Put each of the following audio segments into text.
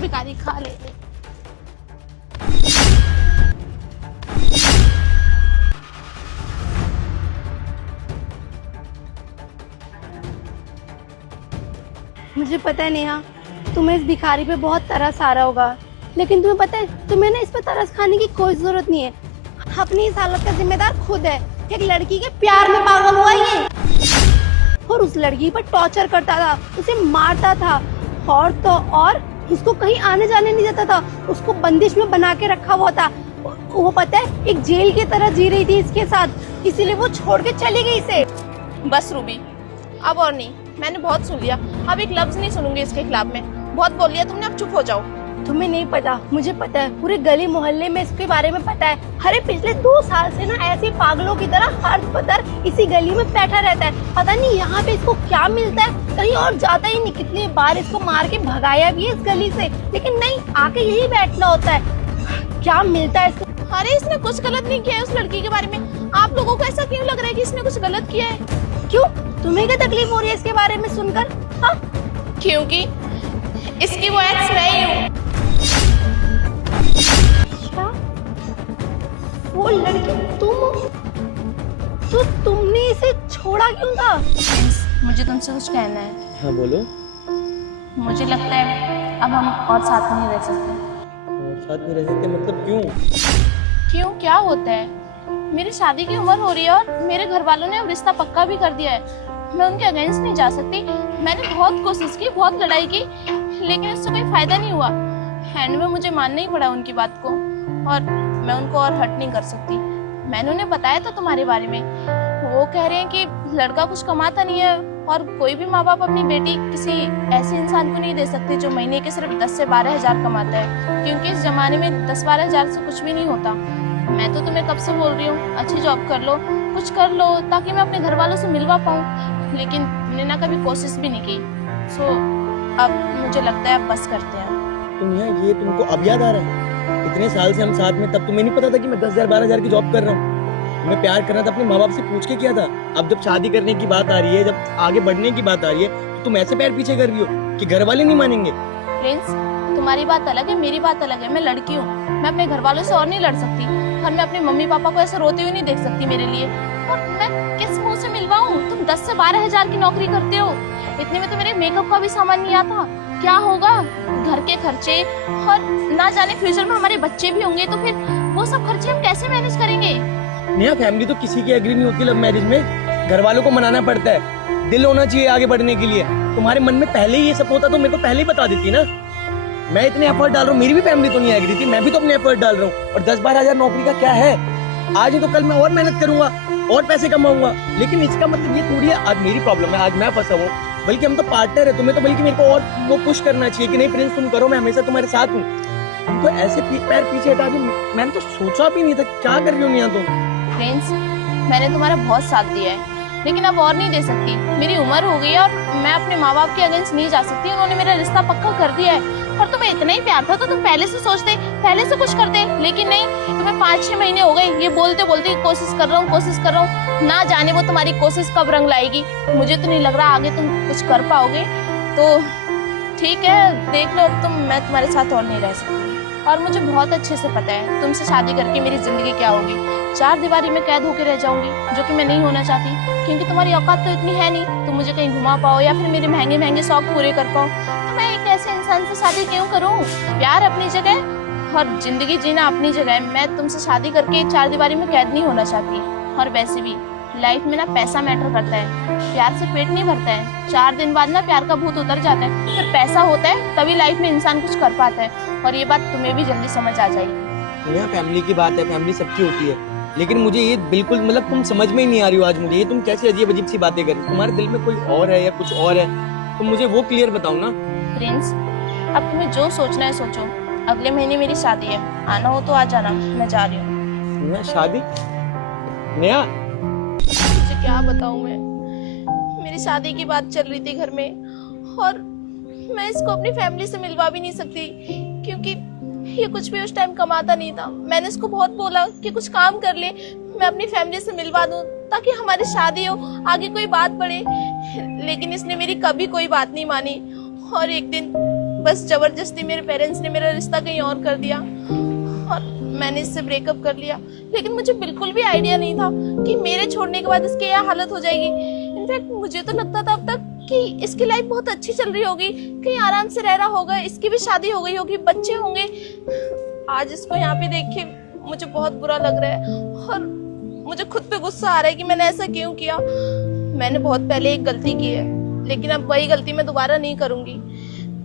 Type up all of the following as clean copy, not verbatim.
भिखारी खा ले। मुझे पता है नेहा, तुम्हें इस भिखारी पे बहुत तरस आ रहा होगा, लेकिन तुम्हें पता है तुम्हें ना इस पे तरस खाने की कोई जरूरत नहीं है। अपनी इस हालत का जिम्मेदार खुद है। एक लड़की के प्यार में पागल हुआ ये, और उस लड़की पर टॉर्चर करता था, उसे मारता था, और तो और उसको कहीं आने जाने नहीं देता था, उसको बंदिश में बना के रखा हुआ था। वो पता है एक जेल की तरह जी रही थी इसके साथ, इसीलिए वो छोड़ के चली गई इसे। बस रूबी, अब और नहीं, मैंने बहुत सुन लिया, अब एक लफ्ज नहीं सुनूंगी इसके खिलाफ में। बहुत बोल लिया तुमने, अब चुप हो जाओ। तुम्हें नहीं पता, मुझे पता है, पूरे गली मोहल्ले में इसके बारे में पता है। अरे पिछले 2 साल से ना ऐसे पागलों की तरह हर पदर इसी गली में बैठा रहता है। पता नहीं यहाँ पे इसको क्या मिलता है, कहीं और जाता ही नहीं। कितनी बार इसको मार के भगाया भी है इस गली से, लेकिन नहीं, आके यही बैठना होता है। क्या मिलता है इसको? अरे इसने कुछ गलत नहीं किया है उस लड़की के बारे में। आप लोगों को ऐसा क्यों लग रहा है कि इसने कुछ गलत किया है? क्यों, तुम्हें क्या तकलीफ हो रही है इसके बारे में सुनकर? हाँ, क्योंकि इसकी वो एक्स मैं ही हूँ। क्या? वो लड़की तुम हो? तो तुमने इसे छोड़ा क्यों था? मुझे तुमसे कुछ कहना है। हाँ बोलो। मुझे लगता है अब हम और साथ नहीं रह सकते। और साथ में रह सकते मतलब क्यों? क्यों, क्या होता है? मेरी शादी की उम्र हो रही है और मेरे घर वालों ने अब रिश्ता पक्का भी कर दिया है। मैं उनके अगेंस्ट नहीं जा सकती। मैंने बहुत कोशिश की, बहुत लड़ाई की, लेकिन उससे कोई फायदा नहीं हुआ। एंड में मुझे मानना ही पड़ा उनकी बात को, और मैं उनको और हर्ट नहीं कर सकती। मैंने उन्हें बताया था तुम्हारे बारे में। वो कह रहे हैं कि लड़का कुछ कमाता नहीं है, और कोई भी माँ बाप अपनी बेटी किसी ऐसे इंसान को नहीं दे सकते जो महीने के सिर्फ 10 से 12 हजार कमाता है, क्योंकि इस जमाने में 10-12 हजार से कुछ भी नहीं होता। मैं तो तुम्हें कब से बोल रही हूँ अच्छी जॉब कर लो, कुछ कर लो, ताकि मैं अपने घर वालों से मिलवा पाऊँ, लेकिन तुमने ना कभी कोशिश भी नहीं की। सो अब मुझे लगता है अब बस करते हैं। तुम यहाँ ये तुमको अब याद आ रहा है? इतने साल से हम साथ में, तब तुम्हें नहीं पता था कि मैं 10,000-12,000 की जॉब कर रहा हूँ? मैं प्यार करना था अपने माँ बाप से पूछ के किया था। अब जब शादी करने की बात आ रही है, जब आगे बढ़ने की बात आ रही है, तो तुम ऐसे पैर पीछे कर रही हो कि घर वाले नहीं मानेंगे। प्रिंस, तुम्हारी बात अलग है, मेरी बात अलग है। मैं लड़की हूँ, मैं अपने घर वालों से और नहीं लड़ सकती, और मैं अपने मम्मी पापा को ऐसे रोते हुए नहीं देख सकती मेरे लिए। और मैं किस मुंह से मिलवाऊं? तुम 10 से 12 हजार की नौकरी करते हो, इतने में तो मेरे मेकअप का भी सामान नहीं आता। क्या होगा? घर के खर्चे, और ना जाने फ्यूचर में हमारे बच्चे भी होंगे, तो फिर वो सब खर्चे हम कैसे मैनेज करेंगे? नेहा, फैमिली तो किसी की एग्री नहीं होती लव मैरिज में। घर वालों को मनाना पड़ता है, दिल होना चाहिए आगे बढ़ने के लिए। तुम्हारे मन में पहले ही ये सब होता तो मेरे को पहले ही बता देती ना। मैं इतने एफर्ट डाल रहा हूँ, मेरी भी फैमिली तो नहीं एग्री थी, मैं भी तो अपने एफर्ट डाल रहा हूँ। और 10-12 हजार नौकरी का क्या है? आज ही तो कल मैं और मेहनत करूंगा और पैसे कमाऊंगा, लेकिन इसका मतलब ये थोड़ी है आज मेरी प्रॉब्लम है, आज मैं फंसा हूँ। बल्कि हम तो पार्टनर है, तुम्हें तो बल्कि मेरे को और वो पुश करना चाहिए कि नहीं प्रिंस तुम करो, मैं हमेशा तुम्हारे साथ हूँ। तुम तो ऐसे पैर पीछे हटा दी, मैंने तो सोचा भी नहीं था। क्या कर रही हो नेहा तुम? फ्रेंड्स, मैंने तुम्हारा बहुत साथ दिया है, लेकिन अब और नहीं दे सकती। मेरी उम्र हो गई है और मैं अपने माँ बाप के अगेंस्ट नहीं जा सकती। उन्होंने मेरा रिश्ता पक्का कर दिया है, और तुम्हें इतना ही प्यार था तो तुम पहले से सोचते, पहले से कुछ करते, लेकिन नहीं। तुम्हें 5-6 महीने हो गए ये बोलते बोलते कोशिश कर रहा हूँ, कोशिश कर रहा हूँ। ना जाने वो तुम्हारी कोशिश कब रंग लाएगी। मुझे तो नहीं लग रहा आगे तुम कुछ कर पाओगे। तो ठीक है, देख लो, अब मैं तुम्हारे साथ और नहीं रह सकती। और मुझे बहुत अच्छे से पता है तुमसे शादी करके मेरी जिंदगी क्या होगी। 4 दीवारी में कैद होकर रह जाऊंगी, जो कि मैं नहीं होना चाहती, क्योंकि तुम्हारी औकात तो इतनी है नहीं तुम मुझे कहीं घुमा पाओ या फिर मेरे महंगे महंगे शौक पूरे कर पाओ। तो मैं एक ऐसे इंसान से शादी क्यों करूं? प्यार अपनी जगह और जिंदगी जीना अपनी जगह है। मैं तुमसे शादी करके 4 दीवारी में कैद नहीं होना चाहती। और वैसे भी लाइफ में ना पैसा मैटर करता है, प्यार से पेट नहीं भरता है। 4 दिन बाद ना प्यार का भूत उतर जाता है, फिर पैसा होता है तभी लाइफ में इंसान कुछ कर पाता है। और ये बात तुम्हें भी जल्दी समझ आ जाएगी। यहाँ फैमिली की बात है, फैमिली सबकी होती है, लेकिन मुझे ये बिल्कुल मतलब तुम समझ में ही नहीं आ रही हो आज मुझे। ये तुम कैसे अजीब अजीब सी बातें कर रही हो? तुम्हारे दिल में कोई और है या कुछ और है? तुम मुझे वो क्लियर बताओ ना। प्रिंस, अब तुम्हें जो सोचना है सोचो। अगले महीने मेरी शादी है, आना हो तो आ जाना, मैं जा रही हूँ। नेहा, शादी? नेहा, मुझे क्या बताऊँ मैं? मेरी शादी की बात चल रही थी घर में, और मैं इसको अपनी फैमिली से मिलवा भी नहीं सकती, क्योंकि ये कुछ भी उस टाइम कमाता नहीं था। मैंने इसको बहुत बोला कि कुछ काम कर ले, मैं अपनी फैमिली से मिलवा दूं ताकि हमारी शादी हो, आगे कोई बात बढ़े, लेकिन इसने मेरी कभी कोई बात नहीं मानी। और एक दिन बस जबरदस्ती मेरे पेरेंट्स ने मेरा रिश्ता कहीं और कर दिया और मैंने इससे ब्रेकअप कर लिया। लेकिन मुझे बिल्कुल भी आइडिया नहीं था कि मेरे छोड़ने के बाद इसकी यह हालत हो जाएगी। इनफैक्ट मुझे तो लगता था अब तक कि इसकी लाइफ बहुत अच्छी चल रही होगी, कहीं आराम से रह रहा होगा, इसकी भी शादी हो गई होगी, बच्चे होंगे। आज इसको यहाँ पे देख के मुझे बहुत बुरा लग रहा है और मुझे खुद पे गुस्सा आ रहा है कि मैंने ऐसा क्यों किया। मैंने बहुत पहले एक गलती की है, लेकिन अब वही गलती मैं दोबारा नहीं करूंगी।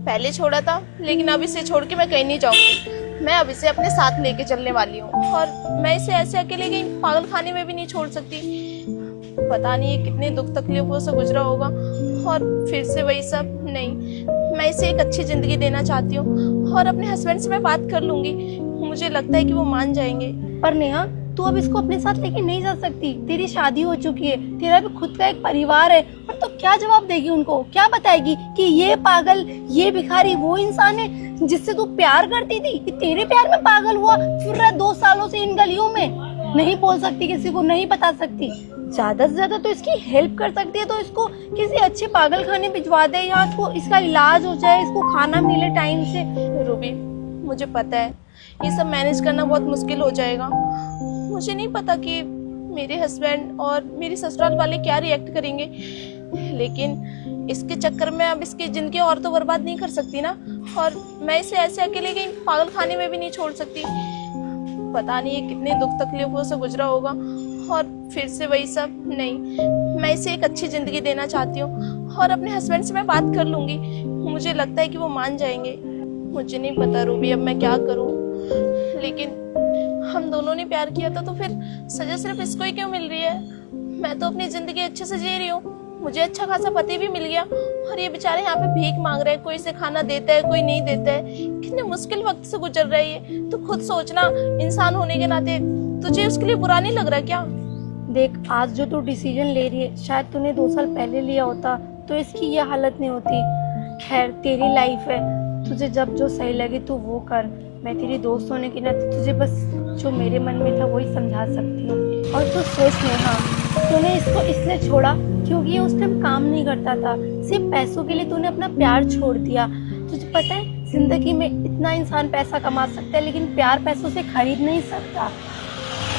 पहले छोड़ा था, लेकिन अब इसे छोड़ के मैं कहीं नहीं जाऊंगी। मैं अब इसे अपने साथ लेके चलने वाली हूँ और मैं इसे ऐसे अकेले कहीं पागल खाने में भी नहीं छोड़ सकती। पता नहीं ये कितने दुख तकलीफों से गुजरा होगा और फिर से वही सब। नहीं, मैं इसे एक अच्छी जिंदगी देना चाहती हूँ और अपने हस्बैंड से मैं बात कर लूंगी। मुझे लगता है कि वो मान जाएंगे। पर नेहा, तू अब इसको अपने साथ लेके नहीं जा सकती। तेरी शादी हो चुकी है, तेरा भी खुद का एक परिवार है। और तो क्या जवाब देगी उनको? क्या बताएगी कि ये पागल, ये भिखारी वो इंसान है जिससे तू प्यार करती थी, कि तेरे प्यार में पागल हुआ फिर रहा 2 सालों से इन गलियों में? नहीं बोल सकती किसी को, नहीं बता सकती। ज्यादा से ज्यादा तो इसकी हेल्प कर सकती है, तो इसको किसी अच्छे पागल खाने भिजवा दे या इसको इसका इलाज हो जाए, इसको खाना मिले टाइम से। रूबी, मुझे पता है ये सब मैनेज करना बहुत मुश्किल हो जाएगा। मुझे नहीं पता कि मेरे हस्बैंड और मेरे ससुराल वाले क्या रिएक्ट करेंगे, लेकिन इसके चक्कर में अब इसकी जिंदगी और तो बर्बाद नहीं कर सकती ना। और मैं इसे ऐसे अकेले कहीं पागल खाने में भी नहीं छोड़ सकती। पता नहीं ये कितने दुख तकलीफों से गुजरा होगा और फिर से वही सब। नहीं, मैं इसे एक अच्छी जिंदगी देना चाहती हूँ और अपने हस्बैंड से मैं बात कर लूंगी। मुझे लगता है कि वो मान जाएंगे। मुझे नहीं पता रूबी अब मैं क्या करूँ, लेकिन हम दोनों ने प्यार किया था तो फिर सजा सिर्फ इसको ही क्यों मिल रही है? मैं तो अपनी जिंदगी अच्छे से जी रही हूँ, मुझे अच्छा खासा पति भी मिल गया और ये बेचारे यहाँ पे भीख मांग रहे हैं। कोई इसे खाना देता है, कोई नहीं देता है। कितने मुश्किल वक्त से गुजर रहा है ये। तो खुद सोचना, इंसान होने के नाते तुझे उसके लिए बुरा नहीं लग रहा क्या? देख, आज जो तू डिसीजन ले रही है, शायद तूने 2 साल पहले लिया होता तो इसकी ये हालत नहीं होती। खैर, तेरी लाइफ है, तुझे जब जो सही लगे तू वो कर। मैं तेरी दोस्त होने के नाते तुझे बस जो मेरे मन में था वही समझा सकती हूँ। और तू सोच नेहा, तूने इसको इसलिए छोड़ा क्योंकि ये उस टाइम काम नहीं करता था। सिर्फ पैसों के लिए तूने अपना प्यार छोड़ दिया। तुझे पता है, जिंदगी में इतना इंसान पैसा कमा सकता है, लेकिन प्यार पैसों से खरीद नहीं सकता।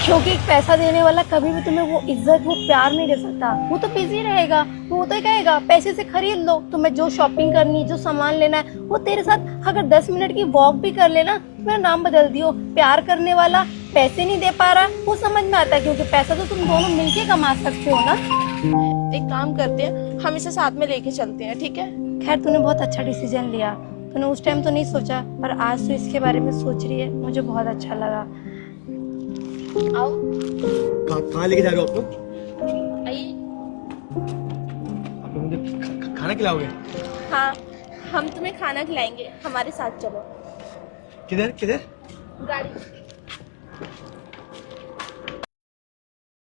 क्योंकि पैसा देने वाला कभी भी तुम्हें वो इज्जत, वो प्यार नहीं दे सकता। वो तो बिजी रहेगा, वो तो कहेगा पैसे से खरीद लो। तुम्हें जो शॉपिंग करनी, जो सामान लेना है, वो तेरे साथ अगर 10 मिनट की वॉक भी कर लेना, मेरा नाम बदल दियो। प्यार करने वाला पैसे नहीं दे पा रहा, वो समझ में आता है, क्योंकि पैसा तो तुम दोनों मिलके कमा सकते हो ना। एक काम करते हैं, हम इसे साथ में लेके चलते हैं, ठीक है? खैर, तूने बहुत अच्छा डिसीजन लिया। तूने उस टाइम तो नहीं सोचा, पर आज तो इसके बारे में सोच रही है, मुझे बहुत अच्छा लगा। आओ। कहाँ लेके जा रहे हो आप लोग? आइए। आप लोग मुझे खाना खिलाओगे? हाँ, हम तुम्हें खाना खिलाएंगे, हमारे साथ चलो। किधर किधर? गाड़ी।